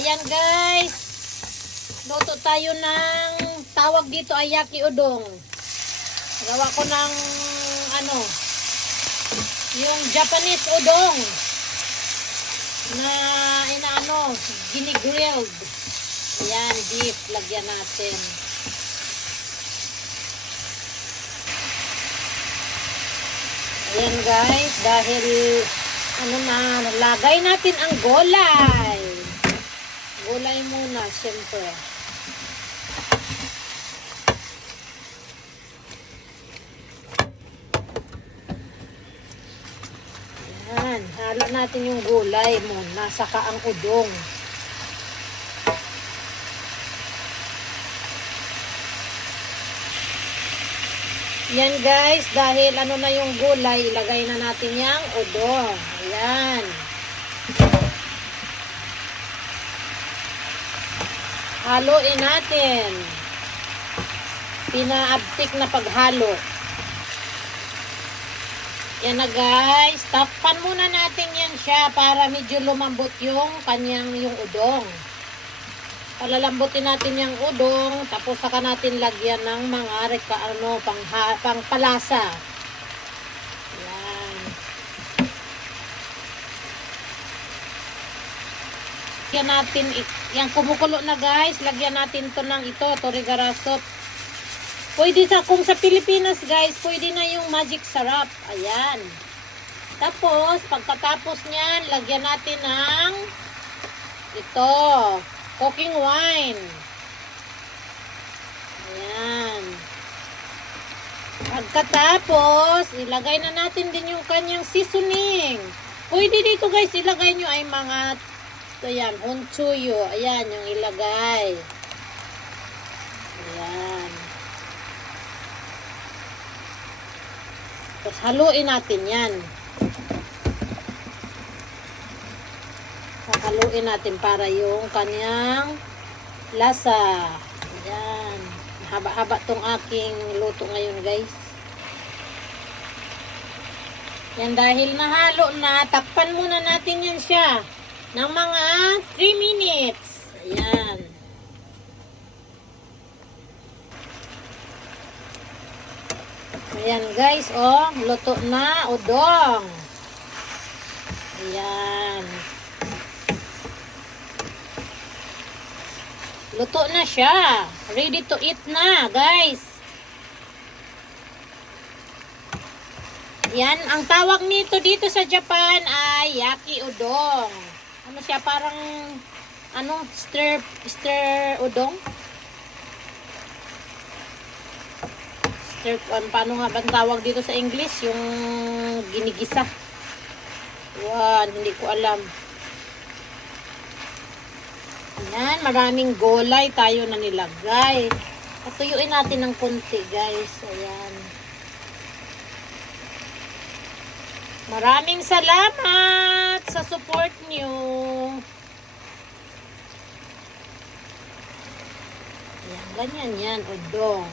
Ayan guys. Luto tayo ng tawag dito ay yaki udong. Gawa ko ng ano, yung Japanese udong na inaano, ginigrilled. Ayan, beef. Lagyan natin. Ayan guys, dahil ano na, lagay natin ang gulay. Gulay muna, syempre. Ayan, halo natin yung gulay muna, saka ang udong. Yan guys, dahil ano na yung gulay, ilagay na natin yung udong. Ayan. Haluin natin. Pinaabtik na paghalo. Yan na guys, takpan muna natin yan siya para medyo lumambot yung yung udong. Palalambutin natin yung udong, tapos saka natin lagyan ng mga pang palasa. Yan. Lagyan natin, yung kumukulo na guys, lagyan natin to ng torigarasot. Pwede kung sa Pilipinas guys, pwede na yung magic sarap. Ayan. Tapos, pagkatapos niyan, lagyan natin ng cooking wine. Ayan. Pagkatapos, ilagay na natin din yung kanyang seasoning. Pwede dito guys, ilagay nyo ay mga, ayan, honchuyo. Ayan, yung ilagay. Ayan. Tapos, haluin natin yan. Haluin natin para yung kanyang lasa. Ayan. Haba-haba tong aking luto ngayon guys. Yan, dahil nahalo na, takpan muna natin yan siya ng mga 3 minutes. Ayan. Ayan guys, oh, luto na udong. Ayan. Luto na siya. Ready to eat na, guys. Yan, ang tawag nito dito sa Japan ay yaki udong. Ano siya, parang stir udong? Paano nga ba tawag dito sa English? Yung ginigisa. Wow, hindi ko alam. Yan, maraming gulay tayo na nilagay. Patuyuin natin ng konti, guys. Ayan. Maraming salamat sa support nyo. Ayan, ganyan yan, udong.